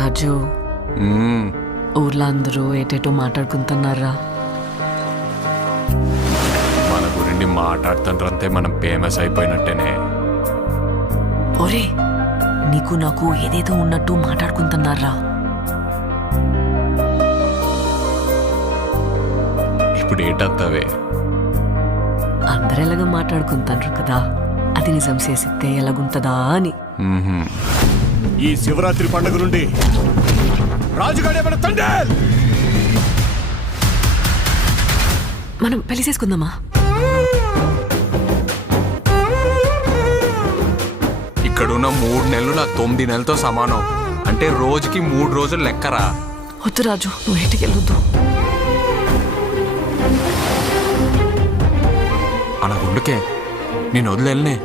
రాజు ఊర్లో అందరూ ఏటేటో మాట్లాడుకుంటున్నారా? మన గురించి మాట్లాడుతుంటే మనం ఫేమస్ అయిపోయినట్టేనే. ఒరే, నీకు నాకు ఏదేదో ఉన్నట్టు మాట్లాడుకుంటున్నారా? ఇప్పుడు ఏటత్తవే? అందరు ఎలాగ మాట్లాడుకుంటారు కదా, అది నిజం చేసితే ఎలాగుంటదా అని. ఈ శివరాత్రి పండుగ నుండి రాజుగాడే మన తండ్రి. మనం పెళ్లి చేసుకుందామా? ఇక్కడున్న 3 నెలలు నా 9 నెలలతో సమానం. అంటే రోజుకి 3 రోజులు లెక్కరా. వద్దు రాజు, నువ్వు ఇంటికి వెళ్ళొద్దు. అలా గుండుకే నేను వదిలేనే.